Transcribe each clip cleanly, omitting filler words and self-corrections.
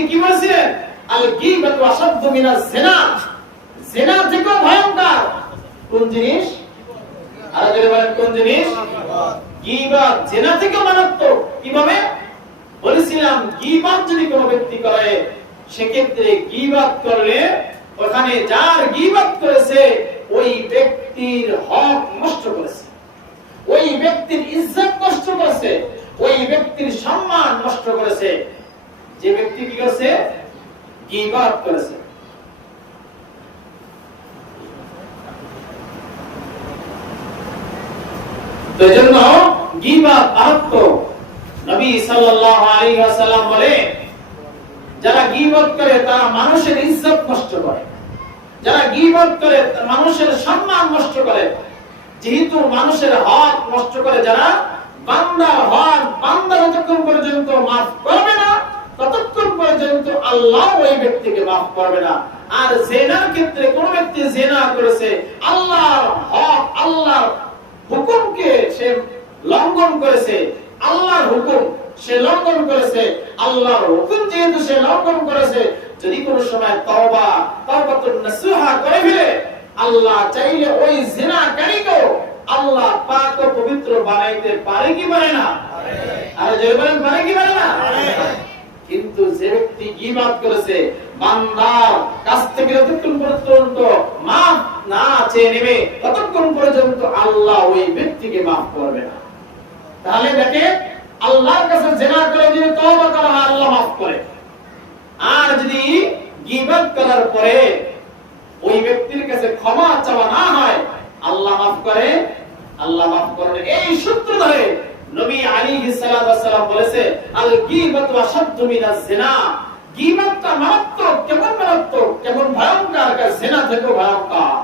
নবীজি কি বলেছিলেন? আল গীবাতু আশাদ্দু মিনাজ জিনা, জিনা থেকেও ভয়ঙ্কর। কোন জিনিস? আর যদি বলেন কোন জিনিস? গীবাত জিনা থেকে মারাত্মক। কিভাবে? বলেছিলাম গীবাত যদি কোনো ব্যক্তি করে, সেক্ষেত্রে গীবাত করলে ওখানে যার গীবাত করেছে ওই ব্যক্তির হক নষ্ট করেছে, ওই ব্যক্তির ইজ্জত নষ্ট করেছে, ওই ব্যক্তির সম্মান নষ্ট করেছে। যে ব্যক্তি কি করেছে? গীবাত করেছে। তো এজন্য গীবাত মারাত্মক। নবী সাল্লাল্লাহু আলাইহি ওয়াসাল্লাম বলে, যারা গীবত করে তারা মানুষের ইজ্জত নষ্ট করে, যারা গীবত করে মানুষের সম্মান নষ্ট করে। যেহেতু মানুষের হক নষ্ট করে যারা, বান্দার হক বান্দা যতক্ষণ পর্যন্ত মাফ করবে না ততক্ষণ পর্যন্ত আল্লাহ ওই ব্যক্তিকে মাফ করবে না। আর জিনার ক্ষেত্রে কোন ব্যক্তি জিনা করেছে, আল্লাহর হক আল্লাহর হুকুমকে সে লঙ্ঘন করেছে, আল্লাহর হুকুম সে লঙ্ঘন করেছে, আল্লাহর হুকুম যেহেতু সে লঙ্ঘন করেছে, যদি কোন সময় তওবাতুন নাসুহা করে ফেলে, আল্লাহ চাইলে ওই জিনাকারীকেও আল্লাহ পাক ও পবিত্র বানাইতে পারে কি পারে না? আর যে বলেন পারে কি পারে না? কিন্তু যে ব্যক্তি গীবাত করেছে, বান্দার কাছ থেকে যতক্ষণ পর্যন্ত মাফ না চেয়ে নেবে ততক্ষণ পর্যন্ত আল্লাহ ওই ব্যক্তিকে মাফ করবে না। তাহলে দেখেন, আল্লাহর কাছে জিনা করে যদি তওবা করা হয় আল্লাহ মাফ করে, আর যদি গীবাত করার পরে ওই ব্যক্তির কাছে ক্ষমা চাওয়া না হয় আল্লাহ মাফ করে, আল্লাহ মাফ করেন। এই সূত্র ধরে নবী আলাইহিস সালাতু ওয়াস সালাম বলেছে, আল গীবাতু আশাদ্দু মিনাজ জিনা, গীবাতটা মারাত্মক। কেমন মারাত্মক, কেমন ভয়ঙ্কর, জিনা থেকেও ভয়ঙ্কর।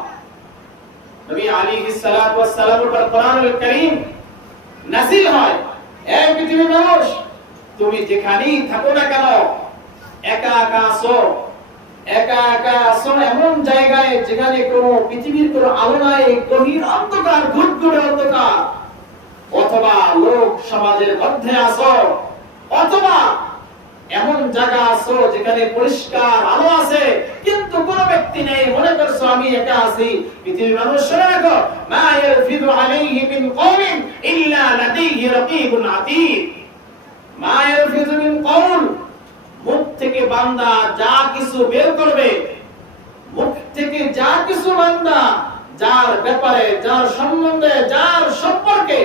নবী আলাইহিস সালাতু ওয়াস সালামের উপর কোরআনুল কারীম নাযিল হয়, এই পৃথিবীর মানুষ তুমি যেখানেই থাকো না কেন, একা একা আসো, একা একা আসো এমন জায়গায় যেখানে কোনো পৃথিবীর কোনো আলো নাই, গভীর অন্ধকার, ঘুটঘুটে অন্ধকার, অথবা লোক সমাজের মধ্যে আসো, অথবা এমন জায়গা আসো যেখানে পরিষ্কার আলো আছে কিন্তু কোনো ব্যক্তি নেই, মনে করছো আমি একা আছি। পৃথিবীর মানুষ শুনে রাখো, মা ইয়ালফিযু আলাইহি মিন কওলিন ইল্লা লাদাইহি রাকীবুন আতীদ। মা ইয়ালফিযু মিন কওল, মুখ থেকে বান্দা যা কিছু বের করবে, মুখ থেকে যা কিছু বান্দা যার ব্যাপারে, যার সম্বন্ধে, যার সম্পর্কে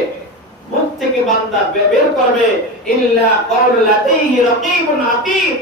মুখ থেকে বান্দা বের করবে, ইল্লা ক্বাউলু লাদাইহি রাকীবুন আতীদ,